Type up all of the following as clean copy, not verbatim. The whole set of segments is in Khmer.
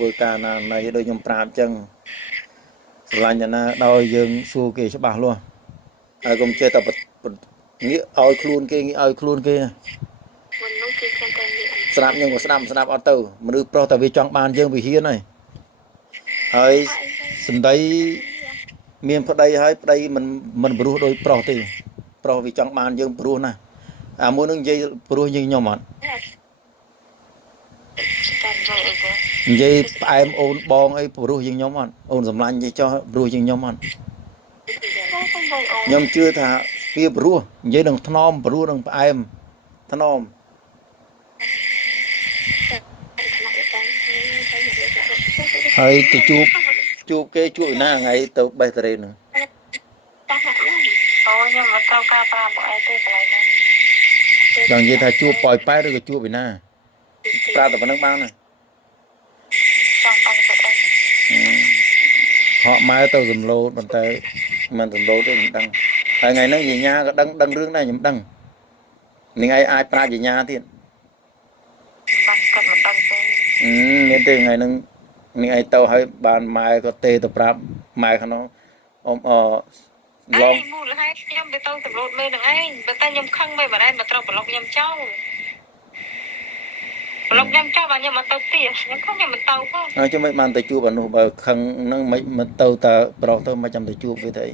vừa cả là này đôi nhom prám chân là nhà na đôi dương xua kì cho bà luôn ai cũng chơi tập nghĩa oi khuôn kia snap nhưng mà snap auto mà được pro tại vì trong bàn dương bị hiên này hơi sừng đây miền phía đây mình bru đôi pro vì trong bàn dương bru nè à muốn nâng dây bru như nhau mà dây em ôn bong ấy bru như nhau mà ôn sầm lanh dây cho bru như nhau mà nhưng chưa thà kia bru dây đừng thnom bru đừng em thnom hơi từ chụp cái chuỗi na ngày từ bay từ đây nữa chẳng như thà chụp pòi bay rồi chụp bên na ra từ bên nước băng này họ mai tao dùm lô bàn tay mình dùm lô tôi đăng hai ngày nó về nhà đăng rương này nhầm đăng mình ai pra về nhà thì nên từ ngày nâng mình ai tao hay bàn mai có tê tập rap mai khăn nó ai mua là hai nhom bị tao tập lột mê đằng anh bị tao nhom khăng mê mà đây mà tao bật nhom cháu bật nhom cháu mà nhom mà tao tiền nhom không nhom mình tao không chứ mấy bạn tới chua bạn nụ bà khăng nó mấy mà tao ta bảo tao mà chăm tới chua với thầy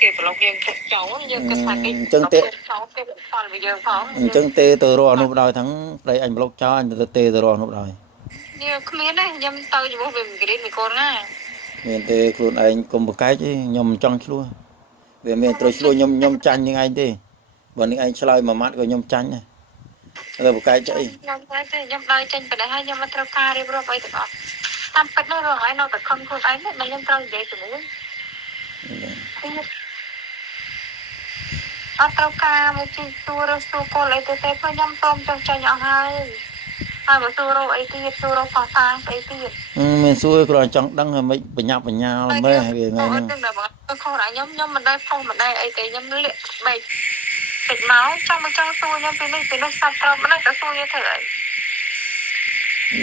kể bật nhom cháu giờ cái thằng cái cháu cái phần bây giờ phóng chân tê từ rồi nụ đòi thắng đây anh block cháu anh từ tê từ rồi nụ đòi như không biết đấy nhom tao chỉ bảo về cái đấy mình con á miền tê luôn anh cùng một cái chứ nhom trong chứ luôn về miền tôi luôn nhom chanh như anh đi bọn những anh chơi mà mát của nhom chanh này là một cái chơi nhom đôi chanh phải để hai nhom tao ca đi bro vậy được tam phát nó rồi nó phải không thôi anh mà nhom tao để từ mũi tao ca một chi xua rồi xua cô lấy từ thế thôi nhom tôm trong chai nhỏ hai mà xua rồi ấy thì xua rồi phá sang ấy thì mình xui rồi chẳng đăng là mấy bệnh nhau mê về ngày nữa không phải nhóm mình đây không mình đây ấy thì nhóm liệt bày thịt máu trong xui nhóm bên đây sao tao bên đây tao xui như thế ấy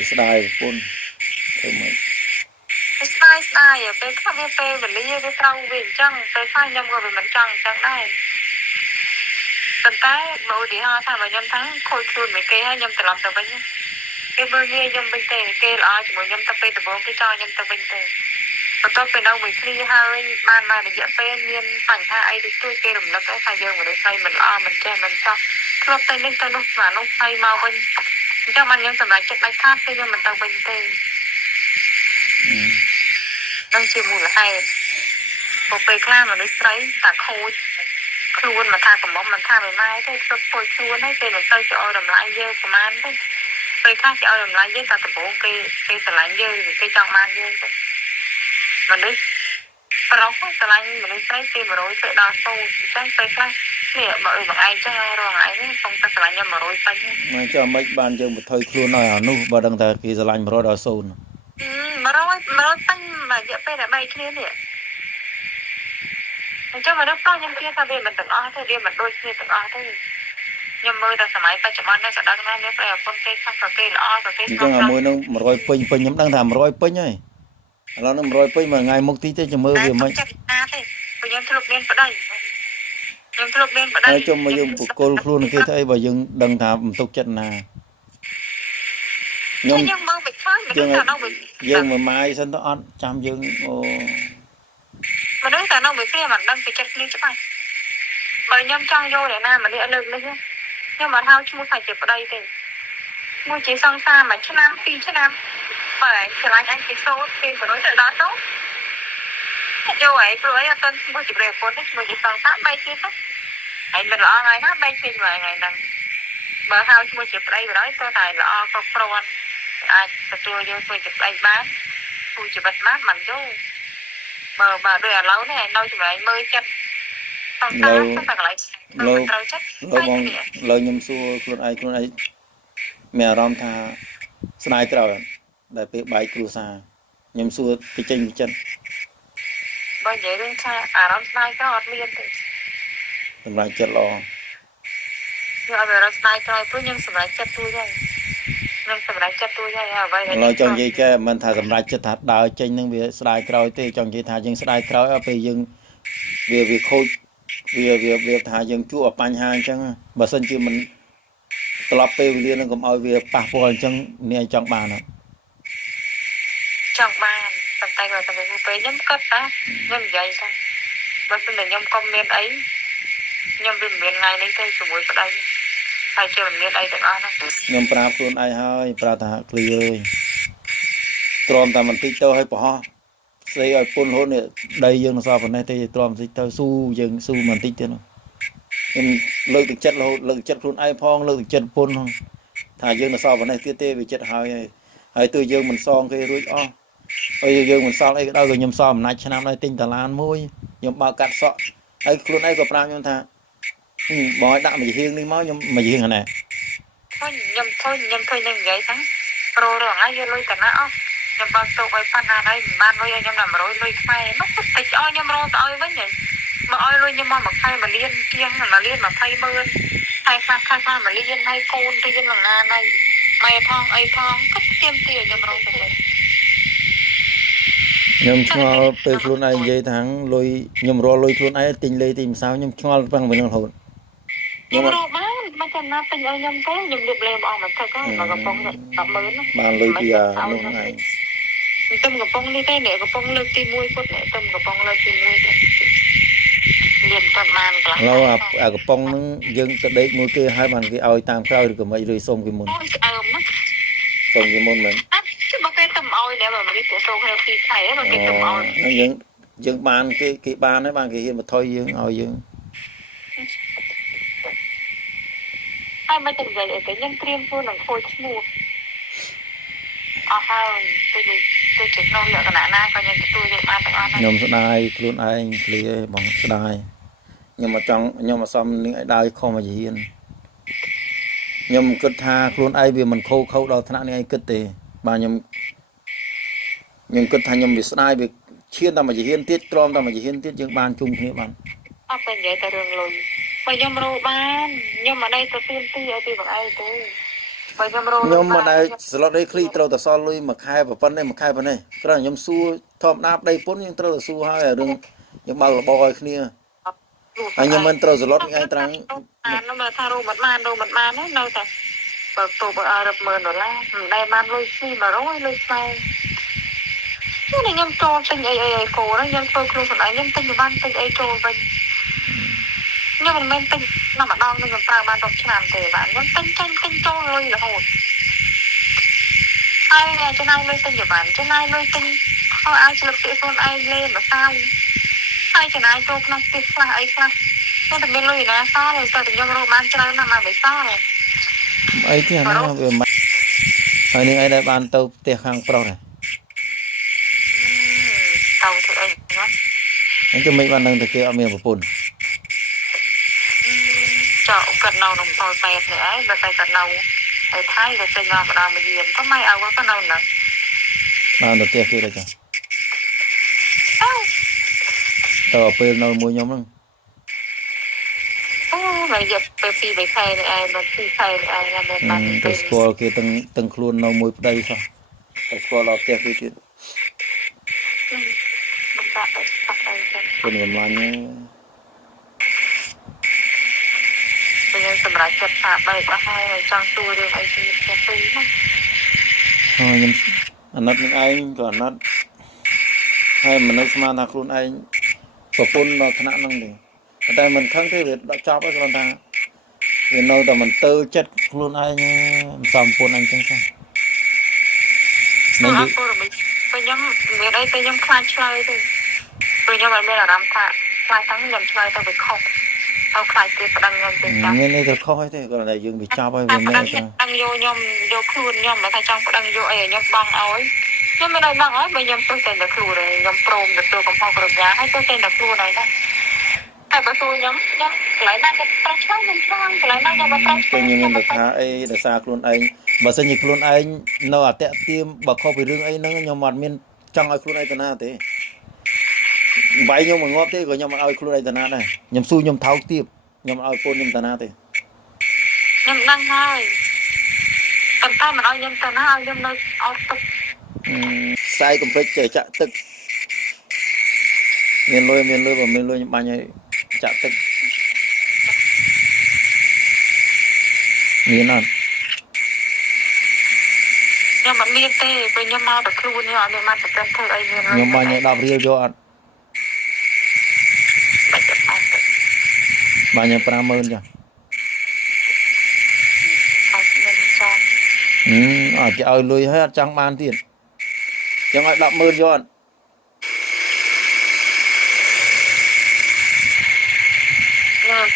style phun thôi mấy style ở bên khác bên bên mình lấy cái trâu về trăng cái phai nhóm rồi mình trăng đây tận cái bộ đi ha sao mà nhóm thắng khôi khôn mấy cây hay nhóm tự làm được bao nhiêu cái bơ nghe nhóm bên tề cái là chỉ một nhóm tập bên tập bốn cái cho nhóm tập bên tề và tôi phải đâu mình đi hơi ban mà để dẹp bên miên phẳng ha ai thì tôi kêu đừng cái thay dương mà để xây mình lo mình che mình cho lúc tay lên tay lúc mà lúc xây mau bên cho mình những tầm lại chất bánh tháp cho mình tập bên tề đang chịu mùi là hay một bề clan mà để xây tạc khô luôn mà tha cầm bóng mình tha mình mai thế tôi phôi luôn đấy cái mình xây cho đầm lại dơ của man đấy cây khác cho đầm lại dơ ta tập bộ cây sờ lại dơ cây trong man dơ mình đi rau sờ lại mình đi xây cây mà rồi sẽ đào sâu trái cây khác nè mọi người ai cho rồi ai không ta sờ lại nhưng mà rồi xanh mà cho mấy bạn chơi một thời luôn này nu và đằng ta khi sờ lại mà rồi đào sâu mà rồi xanh mà dễ bay là bay kia nè cho mà nó to nhưng kia ta về mình từng o thôi đi mình đôi kia từng o thôi nhưng mưa ta sắm máy ta chậm nó sẽ đăng lên nếu phải con cây không phải cây lọ rồi cây không là mưa nó một rồi pin nhóm đang làm một rồi pin ấy nó một rồi pin mà ngày một tí chứ mưa về mấy nhóm thục lên vào đây cho mà dùng của cô luôn kia thấy và dùng đằng thảm tục chân nè nhưng mưa bị phơi dương mà mai sân nó ăn chăm dương mà đấy cả nó bị kia mà đang bị chặt đi chứ mày bởi nhóm trong vô để nào mà đi ăn lợn đấy chứ nhưng mà thao chưa phải chụp ở đây thì mua chỉ xong xa mà chứ nam bởi thì anh cái số tiền của đối tượng đó tốt vô ấy rồi ấy tên mua chụp đẹp bốn mua chỉ xong sát bay kia thôi ấy mình lo ngày hát bay kia rồi ngày này bởi thao mua chụp đây rồi đó tôi tài lo có pro anh ai tôi vô tôi chụp đây bán tôi chụp bật mát mình chứ mà đôi à lâu này lâu chụp anh mới chất lâu nhâm xua luôn ai mẹ rom tha snai rồi đại bị bài cua xa nhâm xua cái chân bây giờ đừng xa rom snai cái hot liên thì tầm lại chất lo rồi rom snai cái tôi nhưng sửa lại chất tôi đây ខ្ញុំសម្រាប់ចិត្តទួយហើយអ្វីដែល ឡើយចង់និយាយចេះមិនថាសម្រាប់ចិត្តថាដើរចេញនឹងវាស្ដាយក្រោយទេចង់និយាយថាយើងស្ដាយក្រោយពេលយើងវាខូចវាថាយើងជួបបញ្ហាអញ្ចឹងបើសិនជាមិនត្រឡប់ពេលវេលានឹងកុំឲ្យវាប៉ះពាល់អញ្ចឹងអ្នកចង់បានអត់ចង់បានប៉ុន្តែគាត់ទៅពេលខ្ញុំគិតថាខ្ញុំនិយាយថាបើសិនតែខ្ញុំកុំមានអីខ្ញុំវាមិនមានថ្ងៃនេះទេជាមួយប្តីហើយជាមិនមានអីទាំងអស់ហ្នឹងខ្ញុំប្រាប់ខ្លួនឯងហើយប្រាប់ថាឃ្លីអើយទ្រាំតែបន្តិចទៅឲ្យប្រហោះស្អីឲ្យពុនរហូតនេះដីយើងនៅសល់ប៉ុណ្ណេះទេទ្រាំបន្តិចទៅស៊ូយើងស៊ូបន្តិចទៀតខ្ញុំលើកទឹកចិត្តរហូតលើកទឹកចិត្តខ្លួនឯងផងលើកទឹកចិត្តពុនផងថាយើងនៅសល់ប៉ុណ្ណេះទៀតទេវាចិត្តហើយទោះយើងមិនសងគេរួចអស់ហើយយើងមិនសល់អីក៏ដោយក៏ខ្ញុំសល់អំណាចឆ្នាំនេះទិញតាឡានមួយខ្ញុំបើកកាត់សក់ហើយខ្លួនឯងក៏ប្រាប់ខ្ញុំថាបងឲ្យដាក់មួយហៀងនេះមកខ្ញុំមួយហៀងហ្នឹងខ្ញុំធ្វើនឹងនិយាយថាប្រូរងហើយយកលុយតាណាអស់ខ្ញុំបើកទុកឲ្យប៉ុណ្ណាហើយមិនបានលុយឲ្យខ្ញុំតែ100លុយខ្មែរមកតិចឲ្យខ្ញុំរកទៅឲ្យវិញហីមកឲ្យលុយខ្ញុំមកមួយខែ1លានជាង1លាន20ម៉ឺនហើយខ្លះ1លានហើយកូនរៀនឡើងណាណៃម៉ែផងអីផងគិតទៀមទាខ្ញុំរកទៅខ្ញុំឆ្ងល់ពេលខ្លួនឯងនិយាយថាលុយខ្ញុំរកលុយខ្លួនឯងទិញលេទិញម្សៅខ្ញុំឆ្ងល់ប៉ុណ្្នឹងរហូតខ្ញុំរកបានមកចំណាត់ទិញឲ្យខ្ញុំទេខ្ញុំលៀបលេបអស់មកទឹកហ្នឹងមកកំប៉ុង10ម៉ឺនបានលុយពីនោះឯងខ្ញុំកំប៉ុងនេះទេអ្នកកំប៉ុងលើកទី1គាត់អ្នកខ្ញុំកំប៉ុងលើកទី1ទេលៀបគាត់បានកន្លះឥឡូវអាកំប៉ុងហ្នឹងយើងទៅដេកមួយគេឲ្យបានគេឲ្យតាមក្រោយឬក៏មិនឬសុំគេមុនអើមកសុំគេមុនមែនអត់គឺមកគេទៅឲ្យដែរបើមិនទៅសូមឲ្យ2ខែមកគេទៅឲ្យយើងបានគេបានហើយបានគេហ៊ានបន្ថយយើងឲ្យយើងហើយមិនទៅនិយាយអីទេខ្ញុំត្រៀមខ្លួននឹងខូចឈ្មោះអស់ហើយទៅក្នុងលក្ខណៈណាក៏ខ្ញុំទទួលយកបានទាំងអស់ហ្នឹងខ្ញុំស្ដាយខ្លួនឯងឃ្លីឯងបងស្ដាយខ្ញុំអត់ចង់ខ្ញុំអត់សមនឹងឲ្យដើរខំឲ្យហ៊ានខ្ញុំគិតថាខ្លួនឯងវាមិនខូខើដល់ថ្នាក់នេះឯងគិតទេបាទខ្ញុំគិតថាខ្ញុំវាស្ដាយវាឈានតែមួយហ៊ានទៀតទ្រាំតែមួយហ៊ានទៀតយើងបានជុំគ្នាបានអត់ទៅនិយាយតែរឿងលុយបើខ្ញុំរកបានខ្ញុំមិនដែរទៅទៀមទីឲ្យពីបងឯងទេបើខ្ញុំរកខ្ញុំមិនដែរស្លុតឲ្យឃ្លីត្រូវតែសល់លុយមួយខែប៉ុណ្ណេះមួយខែប៉ុណ្ណេះគ្រាន់តែខ្ញុំសួរធម្មតាប្តីពុនយើងត្រូវតែសួរហើយរឿងយើងបើករបរឲ្យគ្នាហើយខ្ញុំមិនត្រូវស្លុតថ្ងៃត្រង់អានោះមកថារកមិនបាននៅតែបើទៅបើឲ្យ$10,000មិនដែលបានលុយស៊ី100លុយខ្សែខ្ញុំចូលទិញអីគោហ្នឹងខ្ញុំធ្វើខ្លួនសម្ដែងខ្ញុំទិញបានទិញអីចូលវិញខ្ញុំមិនមែនទិញតែម្ដងខ្ញុំប្រើបាន10ឆ្នាំទេបាទខ្ញុំទិញចូលលុយរហូតហើយចំណាយលុយទិញបានចំណាយលុយទិញខោអាវស្លឹកពាក់ខ្លួនឯងលេម្សៅហើយចំណាយចូលក្នុងផ្ទះខ្លះអីខ្លះខ្ញុំតែមានលុយណាសល់តែខ្ញុំរកបានច្រើនណាស់មកមិនសល់អីទេអានោះវាមិនហើយនឹងអីដែលបានទៅផ្ទះខាងប្រុសដែរទៅធ្វើអីណាអញ្ចឹងមិនបានដឹងតែគេអត់មានប្រពន្ធចောက်គាត់នៅក្នុងតលពេទ្យនេះឯងបើតែគាត់នៅឯថៃក៏ចេញមកដល់មកយាមក៏មិនឲ្យគាត់នៅហ្នឹងបានទៅផ្ទះគេដែរចាតើពេលនៅមួយខ្ញុំហ្នឹងអូមកយកពេល2ខែនេះឯងមក2ខែនេះឯងមិនបានទៅស្គាល់គេទាំងខ្លួននៅមួយប្តីសោះទៅស្គាល់ដល់ផ្ទះគេទៀតមិនបាក់អីបាក់អីចឹងខ្លួនកម្លាញ់ខ្ញុំសម្រាប់ចិត្តថាបែបអស់ហើយចង់ទួរឿងអីទៀតទៅហ្នឹងខ្ញុំអាណិតនឹងឯងក៏អាណិតហើយមនុស្សស្មានថាខ្លួនឯងប្រពន្ធដល់ថ្នាក់ហ្នឹងទេតែមិនខឹងទេវាដល់ចប់ហើយគ្រាន់ថាវានៅតែមិនទៅចិត្តខ្លួនឯងមិនសមពុនអញចឹងទៅមិនអត់ព្រោះខ្ញុំមានអីទៅខ្ញុំខ្លាចឆ្លើយទេព្រោះខ្ញុំអត់មានអារម្មណ៍ថាខ្លាចហ្នឹងខ្ញុំឆ្លើយទៅវាខុសឲ្យខ្លាចគេប្តឹងខ្ញុំទៅចាមាននេះទៅខុសទេគ្រាន់តែយើងវាចាប់ហើយវាមិនដឹងប្តឹងយកខ្ញុំយកខ្លួនខ្ញុំមិនថាចង់ប្តឹងយកអីឲ្យខ្ញុំបងឲ្យខ្ញុំមិនឲ្យបងឲ្យបើខ្ញុំទៅតែខ្លួនទេខ្ញុំព្រមទទួលកំហុសគ្រប់យ៉ាងហើយទៅតែខ្លួនហើយណាតែបើសួរខ្ញុំកន្លែងណាគេប្រឹងឆ្លើយខ្ញុំឆ្លើយកន្លែងណាខ្ញុំមិនប្រឹងឆ្លើយខ្ញុំមិនថាអីដោយសារខ្លួនឯងបើសិនជាខ្លួនឯងនៅអតិថិមបើខុសពីរឿងអីហ្នឹងខ្ញុំអត់មានចង់ឲ្យខ្លួនឯងទៅណាទេវាយខ្ញុំមកងាប់ទេក៏ខ្ញុំមិនឲ្យខ្លួនឯងទៅណាដែរខ្ញុំស៊ូខ្ញុំថោកទាបខ្ញុំឲ្យពូនខ្ញុំទៅណាទេខ្ញុំដឹងហើយ ប៉ុន្តែមិនឲ្យខ្ញុំទៅណាឲ្យខ្ញុំនៅអត់ទឹក ខ្សែកំភ្លេចចេះចាក់ទឹកមានលុយបើមានលុយខ្ញុំបាញ់ឲ្យចាក់ទឹកមានអត់ ខ្ញុំអត់មានទេពេលខ្ញុំមកតែខ្លួនខ្ញុំអត់មានមកប្រកាន់ធ្វើអីមាន ខ្ញុំបាញ់ឲ្យ10រៀលយកអត់ បាច់បាច់ទៅ បាញ់ឲ្យ50000ចា អត់មានចង់ អត់គេឲ្យលុយហើយអត់ចង់បានទៀតចឹងឲ្យ100000យកអត់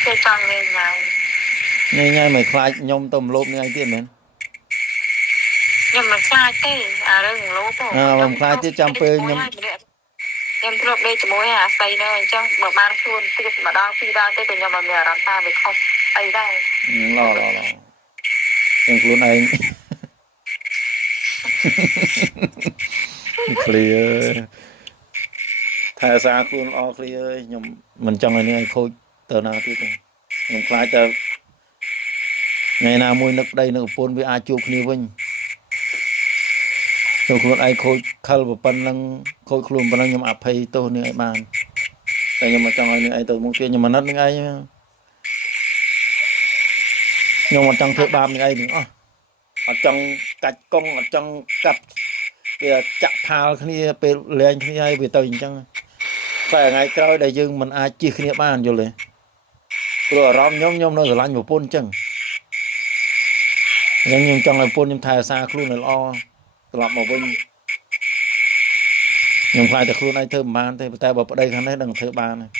គេចង់ងាយញ៉ៃ ញ៉ៃមិនខ្លាចខ្ញុំទៅមលោបនេះឯងទៀតមែន ខ្ញុំមិនខ្លាចទេអារឿងលោប មិនខ្លាចទៀតចាំពេលខ្ញុំ ខ្ញុំធ្លាប់ដេកជាមួយអាស័យនៅអញ្ចឹងបើបានខ្លួនទៀតម្ដងពីរដងទេខ្ញុំអត់មានអារម្មណ៍ថាវាខុសអីដែរ ឡទាំងខ្លួនឯង ឃ្លីអើយថែសារខ្លួនល្អឃ្លីអើយខ្ញុំមិនចង់ឲ្យនេះឲ្យខូចទៅណាទៀតទេខ្ញុំខ្លាចតែថ្ងៃណាមួយនឹកប្តីនឹកប្រពន្ធវាអាចជួបគ្នាវិញចូលខ្លួនឯងខូចខលប៉ុណ្ណឹងខូចខ្លួនប៉ុណ្ណឹងខ្ញុំអភ័យទោសនេះឲ្យបានតែខ្ញុំមិនចង់ឲ្យនេះឯងទៅមុខទៀតខ្ញុំអាណិតនឹងឯងខ្ញុំអត់ចង់ធ្វើបាបនឹងឯងទាំងអស់អត់ចង់កាច់កង់អត់ចង់កាប់វាចាក់ផាលគ្នាពេលលែងគ្នាហើយវាទៅអញ្ចឹងតែថ្ងៃក្រោយដែលយើងមិនអាចជិះគ្នាបានយល់ទេព្រោះអារម្មណ៍ខ្ញុំនៅស្រឡាញ់ប្រពន្ធអញ្ចឹងខ្ញុំចង់ឲ្យប្រពន្ធខ្ញុំថែរក្សាខ្លួនឲ្យល្អត្រឡប់មកវិញខ្ញុំខ្លាចតែខ្លួនឯងធ្វើមិនបានទេតែបើប្តីខាងនេះដឹងធ្វើបានហើយ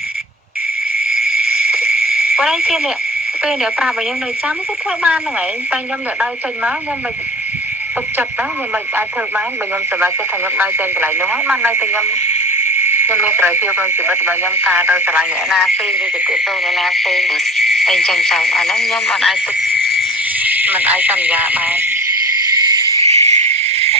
ប៉ុន្តែគេនេះពេលនេះប្រាប់ឲ្យយើងនៅចាំគឺធ្វើបានហ្នឹងហើយតែខ្ញុំនៅដល់ចេញមកខ្ញុំមិនទុកចិត្តហ្នឹងខ្ញុំមិនអាចធ្វើបានបើខ្ញុំសម្រេចចិត្តថាខ្ញុំដល់ចេញកន្លែងនោះហើយបានតែខ្ញុំមានប្រយោជន៍ក្នុងជីវិតរបស់ខ្ញុំការទៅឆ្លាញ់អ្នកណាផ្សេងឬទៅទៀតទៅអ្នកណាផ្សេងអីចឹងទៅអាហ្នឹងខ្ញុំមិនអាចទុកមិនអាចសន្យាបាន